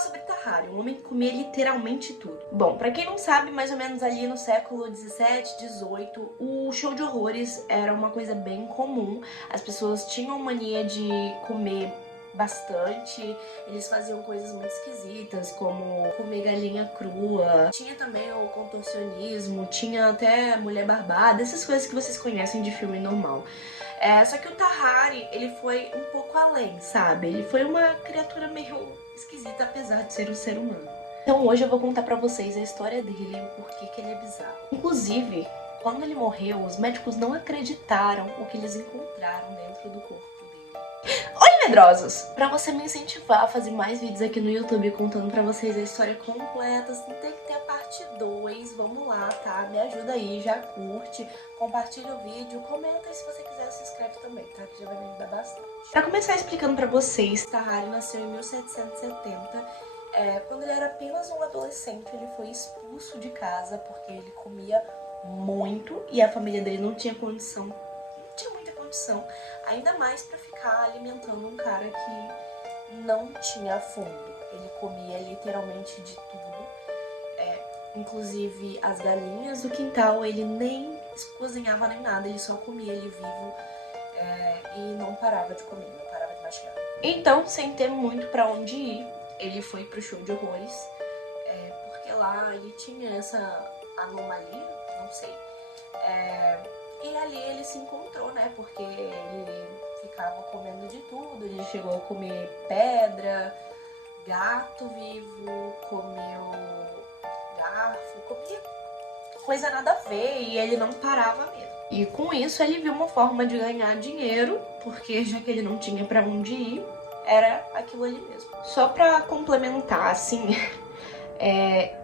falar sobre Tahari, um homem que comia literalmente tudo. Bom, pra quem não sabe, mais ou menos ali no século 17, 18, o show de horrores era uma coisa bem comum. As pessoas tinham mania de comer bastante, eles faziam coisas muito esquisitas, como comer galinha crua. Tinha também o contorcionismo, tinha até mulher barbada, essas coisas que vocês conhecem de filme normal. Só que o Tahari, ele foi um pouco além, sabe? Ele foi uma criatura meio esquisita, apesar de ser um ser humano. Então hoje eu vou contar pra vocês a história dele e o porquê que ele é bizarro. Inclusive, quando ele morreu, os médicos não acreditaram o que eles encontraram dentro do corpo dele. Oi, medrosos! Pra você me incentivar a fazer mais vídeos aqui no YouTube contando pra vocês a história completa, assim, tem que ter a parte 2, vamos lá, tá? Me ajuda aí, já curte, compartilha o vídeo, comenta e se você quiser se inscreve também, tá? Que já vai me ajudar bastante. Pra começar explicando pra vocês, Tahari nasceu em 1770. Quando ele era apenas um adolescente, ele foi expulso de casa porque ele comia muito e a família dele não tinha condição, não tinha muita condição, ainda mais pra ficar alimentando um cara que não tinha fundo. Ele comia literalmente de tudo, inclusive as galinhas do quintal, ele nem cozinhava nem nada, ele só comia ele vivo e não parava de comer, não parava de mastigar. Então, sem ter muito pra onde ir, ele foi pro show de horrores, porque lá ele tinha essa anomalia, não sei. E ali ele se encontrou, né? Porque ele ficava comendo de tudo. Ele chegou a comer pedra, gato vivo, comeu garfo, comia coisa nada a ver e ele não parava mesmo. E com isso ele viu uma forma de ganhar dinheiro, porque já que ele não tinha pra onde ir, era aquilo ali mesmo. Só pra complementar, assim,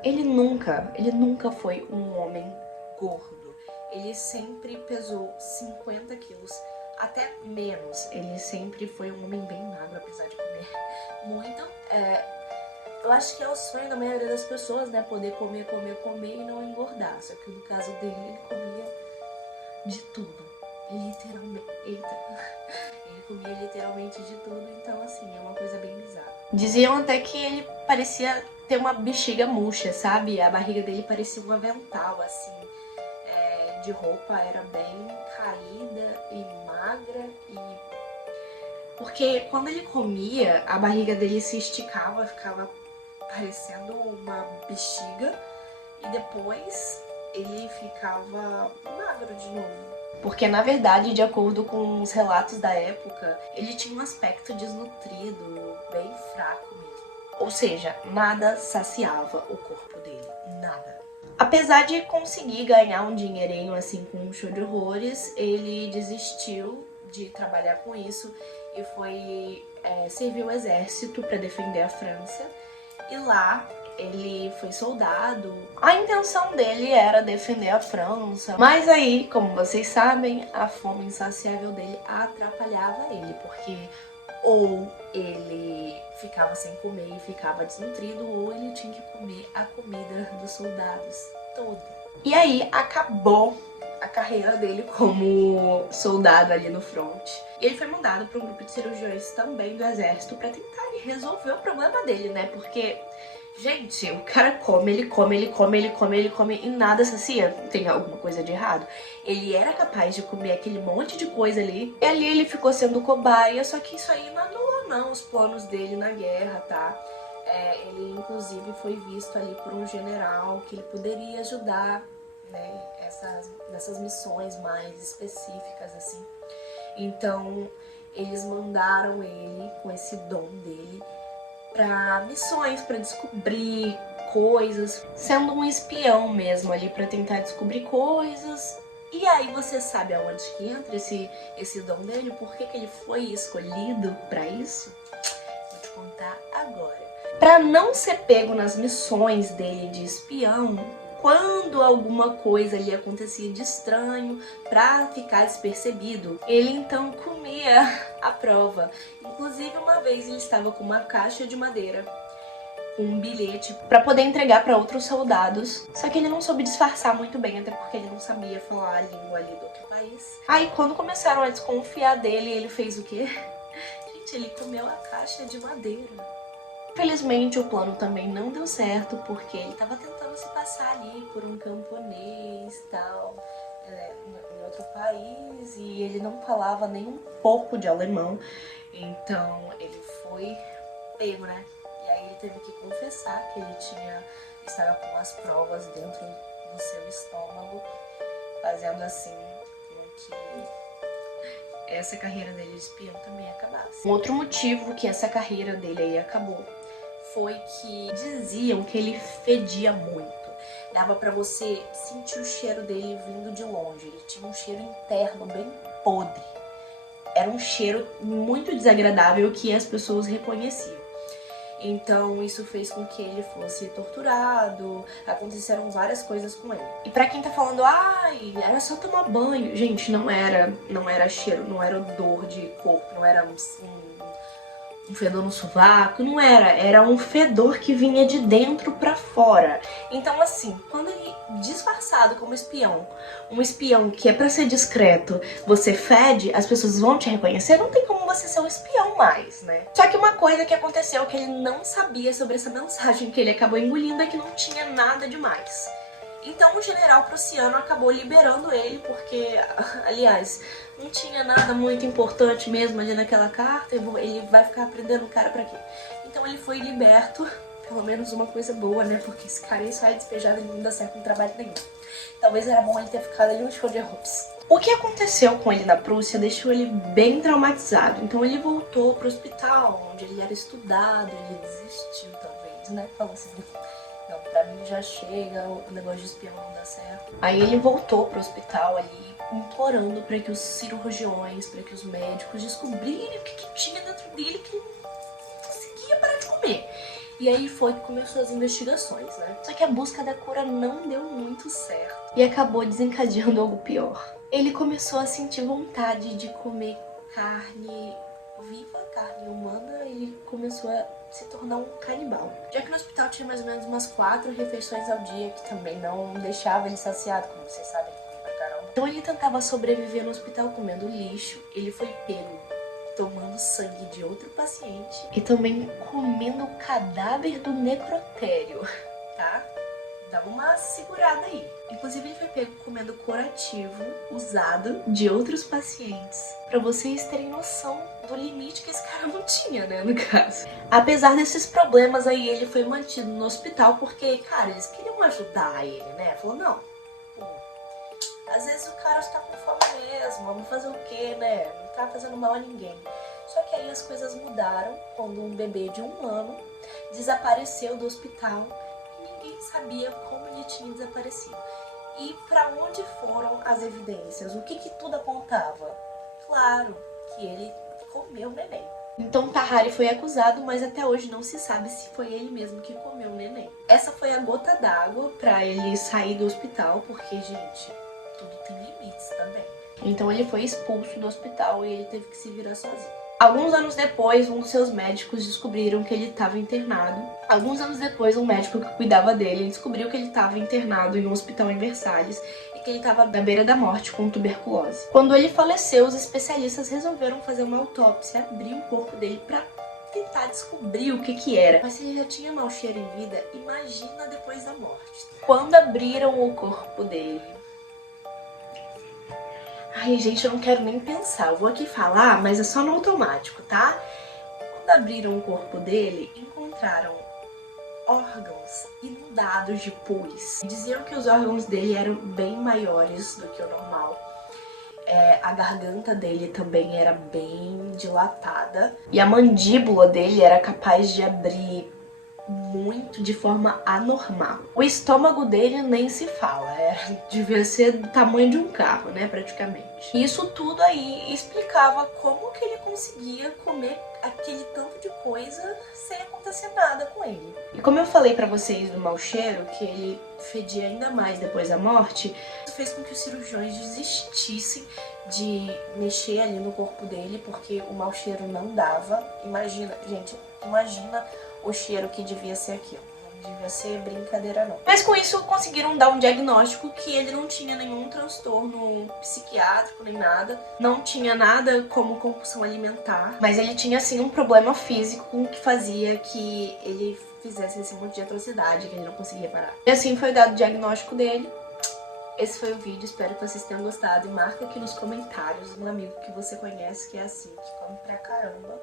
ele nunca foi um homem gordo. Ele sempre pesou 50 quilos, até menos. Ele sempre foi um homem bem magro, apesar de comer muito. Eu acho que é o sonho da maioria das pessoas, né? Poder comer e não engordar. Só que no caso dele, ele comia de tudo. Literalmente. Eita. Ele comia literalmente de tudo, então assim, é uma coisa bem bizarra. Diziam até que ele parecia ter uma bexiga murcha, sabe? A barriga dele parecia um avental, assim. De roupa era bem caída e magra porque quando ele comia, a barriga dele se esticava, ficava parecendo uma bexiga e depois ele ficava magro de novo. Porque, na verdade, de acordo com os relatos da época, ele tinha um aspecto desnutrido, bem fraco mesmo. Ou seja, nada saciava o corpo dele, nada. Apesar de conseguir ganhar um dinheirinho assim com um show de horrores, ele desistiu de trabalhar com isso e foi servir o exército para defender a França. E lá ele foi soldado. A intenção dele era defender a França, mas aí, como vocês sabem, a fome insaciável dele atrapalhava ele, porque ou ele ficava sem comer e ficava desnutrido, ou ele tinha que comer a comida dos soldados toda. E aí acabou a carreira dele como soldado ali no front. E ele foi mandado para um grupo de cirurgiões também do exército para tentar resolver o problema dele, né? Porque, gente, o cara come e nada sacia. Tem alguma coisa de errado. Ele era capaz de comer aquele monte de coisa ali. E ali ele ficou sendo cobaia, só que isso aí não anulou não os planos dele na guerra, tá? Ele inclusive foi visto ali por um general que ele poderia ajudar, né, nessas missões mais específicas, assim. Então, eles mandaram ele, com esse dom dele, pra missões, pra descobrir coisas, sendo um espião mesmo ali, pra tentar descobrir coisas. E aí você sabe aonde que entra esse dom dele? Por que ele foi escolhido pra isso? Vou te contar agora. Pra não ser pego nas missões dele de espião, quando alguma coisa ali acontecia de estranho, pra ficar despercebido, ele então comia a prova. Inclusive, uma vez ele estava com uma caixa de madeira, com um bilhete, pra poder entregar pra outros soldados. Só que ele não soube disfarçar muito bem, até porque ele não sabia falar a língua ali do outro país. Aí, quando começaram a desconfiar dele, ele fez o quê? Gente, ele comeu a caixa de madeira. Felizmente o plano também não deu certo, porque ele estava tentando se passar ali por um camponês e tal, em outro país, e ele não falava nem um pouco de alemão, então ele foi pego, né? E aí ele teve que confessar que ele estava com as provas dentro do seu estômago, fazendo assim com que essa carreira dele de espião também acabasse. Um outro motivo que essa carreira dele aí acabou foi que diziam que ele fedia muito. Dava pra você sentir o cheiro dele vindo de longe. Ele tinha um cheiro interno bem podre. Era um cheiro muito desagradável que as pessoas reconheciam. Então isso fez com que ele fosse torturado, aconteceram várias coisas com ele. E pra quem tá falando, ai, era só tomar banho. Gente, não era cheiro, não era odor de corpo, não era um fedor no sovaco, não era um fedor que vinha de dentro pra fora. Então assim, quando ele, disfarçado como espião, um espião que é pra ser discreto, você fede, as pessoas vão te reconhecer, não tem como você ser um espião mais, né? Só que uma coisa que aconteceu que ele não sabia sobre essa mensagem que ele acabou engolindo é que não tinha nada demais. Então o general prussiano acabou liberando ele, porque, aliás, não tinha nada muito importante mesmo ali naquela carta, ele vai ficar aprendendo o cara pra quê? Então ele foi liberto, pelo menos uma coisa boa, né? Porque esse cara aí só é despejado e não dá certo em trabalho nenhum. Talvez era bom ele ter ficado ali um show de horrores. O que aconteceu com ele na Prússia deixou ele bem traumatizado, então ele voltou pro hospital, onde ele era estudado, ele desistiu talvez, né? Falou assim, não, pra mim já chega, o negócio de espião não dá certo. Aí ele voltou pro hospital ali, implorando para que os cirurgiões, para que os médicos descobrirem o que tinha dentro dele que ele não conseguia parar de comer. E aí foi que começou as investigações, né? Só que a busca da cura não deu muito certo e acabou desencadeando algo pior. Ele começou a sentir vontade de comer carne viva, carne humana, ele começou a se tornar um canibal. Já que no hospital tinha mais ou menos umas 4 refeições ao dia, que também não deixava ele saciado, como vocês sabem, pra caramba. Então ele tentava sobreviver no hospital comendo lixo, ele foi pego tomando sangue de outro paciente e também comendo o cadáver do necrotério, tá? Dá uma segurada aí. Inclusive ele foi pego comendo curativo usado de outros pacientes, pra vocês terem noção do limite que esse cara não tinha, né, no caso. Apesar desses problemas aí, ele foi mantido no hospital porque, cara, eles queriam ajudar ele, né? Falou, não, às vezes o cara está com fome mesmo, vamos fazer o quê, né? Não tá fazendo mal a ninguém. Só que aí as coisas mudaram quando um bebê de 1 ano desapareceu do hospital e ninguém sabia como ele tinha desaparecido. E pra onde foram as evidências? O que tudo apontava? Claro que ele comeu o neném. Então Tahari foi acusado, mas até hoje não se sabe se foi ele mesmo que comeu o neném. Essa foi a gota d'água pra ele sair do hospital, porque, gente, tudo tem limites também. Então ele foi expulso do hospital e ele teve que se virar sozinho. Alguns anos depois, um dos seus médicos descobriram que ele estava internado. Alguns anos depois, um médico que cuidava dele descobriu que ele estava internado em um hospital em Versalhes e que ele estava à beira da morte com tuberculose. Quando ele faleceu, os especialistas resolveram fazer uma autópsia, abrir o corpo dele para tentar descobrir o que era. Mas se ele já tinha mau cheiro em vida, imagina depois da morte. Quando abriram o corpo dele... Ai, gente, eu não quero nem pensar. Eu vou aqui falar, mas é só no automático, tá? Quando abriram o corpo dele, encontraram órgãos inundados de pus. Diziam que os órgãos dele eram bem maiores do que o normal. A garganta dele também era bem dilatada. E a mandíbula dele era capaz de abrir muito de forma anormal. O estômago dele nem se fala, devia ser do tamanho de um carro, né, praticamente. E isso tudo aí explicava como que ele conseguia comer aquele tanto de coisa sem acontecer nada com ele. E como eu falei pra vocês do mau cheiro, que ele fedia ainda mais depois da morte, isso fez com que os cirurgiões desistissem de mexer ali no corpo dele, porque o mau cheiro não dava. Imagina, gente, imagina o cheiro que devia ser aquilo. devia ser brincadeira não. Mas com isso conseguiram dar um diagnóstico que ele não tinha nenhum transtorno psiquiátrico nem nada. Não tinha nada como compulsão alimentar. Mas ele tinha sim um problema físico que fazia que ele fizesse esse monte de atrocidade que ele não conseguia parar. E assim foi dado o diagnóstico dele. Esse foi o vídeo, espero que vocês tenham gostado. E marca aqui nos comentários um amigo que você conhece que é assim, que come pra caramba,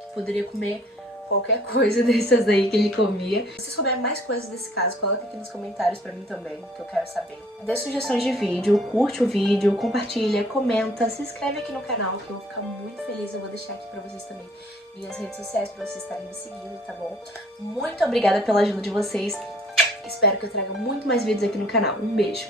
que poderia comer qualquer coisa dessas aí que ele comia. Se souber mais coisas desse caso, coloca aqui nos comentários pra mim também, que eu quero saber. Dê sugestões de vídeo, curte o vídeo, compartilha, comenta, se inscreve aqui no canal, que eu vou ficar muito feliz. Eu vou deixar aqui pra vocês também minhas redes sociais, pra vocês estarem me seguindo, tá bom? Muito obrigada pela ajuda de vocês. Espero que eu traga muito mais vídeos aqui no canal. Um beijo!